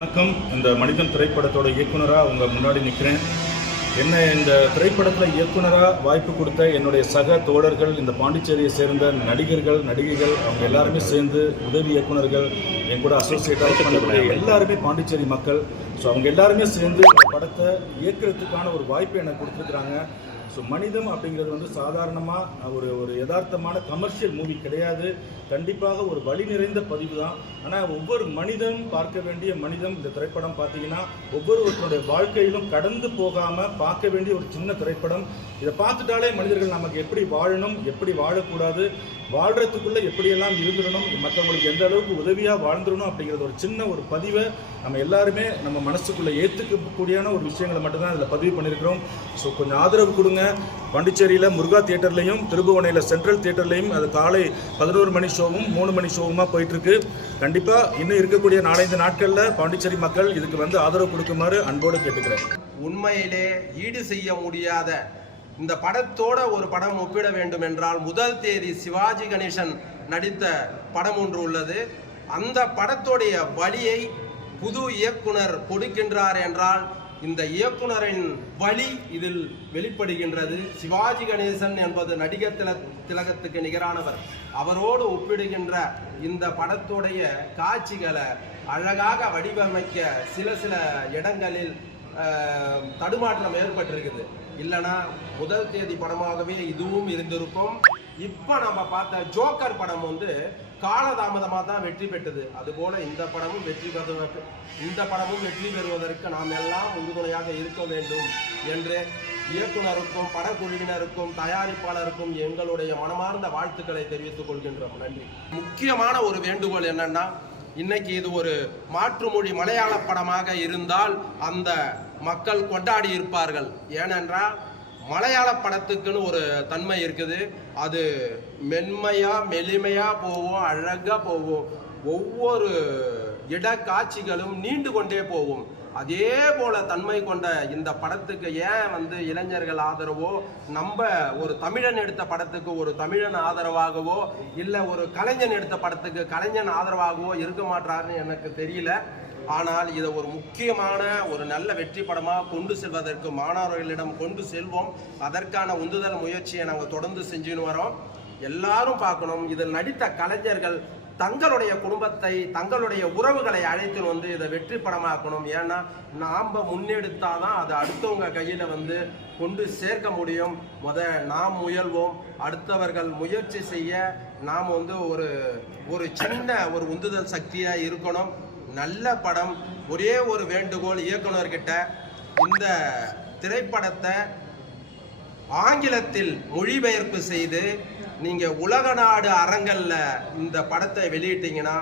வணக்கம். இந்த மனிதன் திரைப்படத்தோட இயக்குனராக உங்கள் முன்னாடி நிற்கிறேன் என்ன இந்த திரைப்படத்தில் இயக்குனராக வாய்ப்பு கொடுத்த என்னுடைய சக தோழர்கள் இந்த பாண்டிச்சேரியை சேர்ந்த நடிகர்கள் நடிகைகள் அவங்க எல்லாருமே சேர்ந்து உதவி இயக்குனர்கள் என் கூட அசோசியேட்டாக பண்ணக்கூடிய எல்லாருமே பாண்டிச்சேரி மக்கள். ஸோ அவங்க எல்லாருமே சேர்ந்து இந்த படத்தை இயக்கிறதுக்கான ஒரு வாய்ப்பை எனக்கு கொடுத்துருக்குறாங்க. ஸோ மனிதம் அப்படிங்கிறது வந்து சாதாரணமாக ஒரு ஒரு யதார்த்தமான கமர்ஷியல் மூவி கிடையாது. கண்டிப்பாக ஒரு வழி நிறைந்த பதிவு தான் ஆனால் ஒவ்வொரு மனிதனும் பார்க்க வேண்டிய மனிதம் இந்த திரைப்படம் பார்த்தீங்கன்னா ஒவ்வொருவருடைய வாழ்க்கையிலும் கடந்து போகாமல் பார்க்க வேண்டிய ஒரு சின்ன திரைப்படம். இதை பார்த்துட்டாலே மனிதர்கள் நமக்கு எப்படி வாழணும் எப்படி வாழக்கூடாது வாழ்கிறதுக்குள்ளே எப்படியெல்லாம் இருந்துடணும் மற்றவங்களுக்கு எந்த அளவுக்கு உதவியாக வாழ்ந்துடணும் அப்படிங்கிறது ஒரு சின்ன ஒரு பதிவை நம்ம எல்லாருமே நம்ம மனசுக்குள்ளே ஏற்றுக்கக்கூடியான ஒரு விஷயங்களை மட்டும்தான் இதில் பதிவு பண்ணியிருக்கிறோம். ஸோ கொஞ்சம் ஆதரவு கொடுங்க. பாண்டிச்சேரியில் முருகா தியேட்டர்லையும் திருபுவனையில் சென்ட்ரல் தியேட்டர்லையும் அது காலை பதினோரு மணி ஷோவும் மூணு மணி ஷோவுமாக போயிட்டுருக்கு. கண்டிப்பாக இன்னும் இருக்கக்கூடிய நாலஞ்சு நாட்களில் பாண்டிச்சேரி மக்கள் இதுக்கு வந்து ஆதரவு கொடுக்குமாறு அன்போடு கேட்டுக்கிறேன். உண்மையிலே ஈடு செய்ய முடியாத இந்த படத்தோட ஒரு படம் ஒப்பிட வேண்டும் என்றால் முதல் தேதி சிவாஜி கணேசன் நடித்த படம் ஒன்று உள்ளது. அந்த படத்துடைய வழியை புது இயக்குனர் கொடுக்கின்றார் என்றால் இந்த இயக்குனரின் வழி இதில் வெளிப்படுகின்றது. சிவாஜி கணேசன் என்பது நடிகர் தில திலகத்துக்கு நிகரானவர். அவரோடு ஒப்பிடுகின்ற இந்த படத்துடைய காட்சிகளை அழகாக வடிவமைக்க சில சில இடங்களில் தடுமாற்றம் ஏற்பட்டிருக்குது. இல்லைன்னா முதல் தேதி படமாகவே இதுவும் இருந்திருக்கும். இப்போ நம்ம பார்த்த ஜோக்கர் படம் வந்து காலதாமதமாக தான் வெற்றி பெற்றது. அதுபோல் இந்த படமும் வெற்றி பெறுவதற்கு இந்த படமும் வெற்றி பெறுவதற்கு நாம் எல்லாம் உறுதுணையாக இருக்க வேண்டும் என்று இயக்குனருக்கும் படக்குழுவினருக்கும் தயாரிப்பாளருக்கும் எங்களுடைய மனமார்ந்த வாழ்த்துக்களை தெரிவித்துக் கொள்கின்றோம். நன்றி. முக்கியமான ஒரு வேண்டுகோள் என்னன்னா இன்னைக்கு இது ஒரு மாற்றுமொழி மலையாள படமாக இருந்தால் அந்த மக்கள் கொண்டாடி இருப்பார்கள். ஏனென்றால் மலையாள படத்துக்குன்னு ஒரு தன்மை இருக்குது. அது மென்மையாக மெளிமையாக போகும் அழகாக போகும் ஒவ்வொரு இடக்காட்சிகளும் நீண்டு கொண்டே போகும். அதே போல தன்மை கொண்ட இந்த படத்துக்கு ஏன் வந்து இளைஞர்கள் ஆதரவோ நம்ம ஒரு தமிழன் எடுத்த படத்துக்கு ஒரு தமிழன் ஆதரவாகவோ இல்லை ஒரு கலைஞன் எடுத்த படத்துக்கு கலைஞன் ஆதரவாகவோ இருக்க மாட்டாருன்னு எனக்கு தெரியல. ஆனால் இதை ஒரு முக்கியமான ஒரு நல்ல வெற்றி படமாக கொண்டு செல்வதற்கு மாணவர்களிடம் கொண்டு செல்வோம். அதற்கான உந்துதல் முயற்சியை நாங்கள் தொடர்ந்து செஞ்சுன்னு வரோம். எல்லாரும் பார்க்கணும். இதில் நடித்த கலைஞர்கள் தங்களுடைய குடும்பத்தை தங்களுடைய உறவுகளை அழைத்து வந்து இதை வெற்றி படமாக்கணும். ஏன்னா நாம் முன்னெடுத்தாதான் அது அடுத்தவங்க கையில் வந்து கொண்டு சேர்க்க முடியும். முத நாம் முயல்வோம். அடுத்தவர்கள் முயற்சி செய்ய நாம் வந்து ஒரு ஒரு சின்ன ஒரு உந்துதல் சக்தியாக இருக்கணும். நல்ல படம் ஒரே ஒரு வேண்டுகோள் இயக்குனர்கிட்ட இந்த திரைப்படத்தை ஆங்கிலத்தில் மொழிபெயர்ப்பு செய்து நீங்கள் உலக நாடு அரங்கல்ல இந்த படத்தை வெளியிட்டீங்கன்னா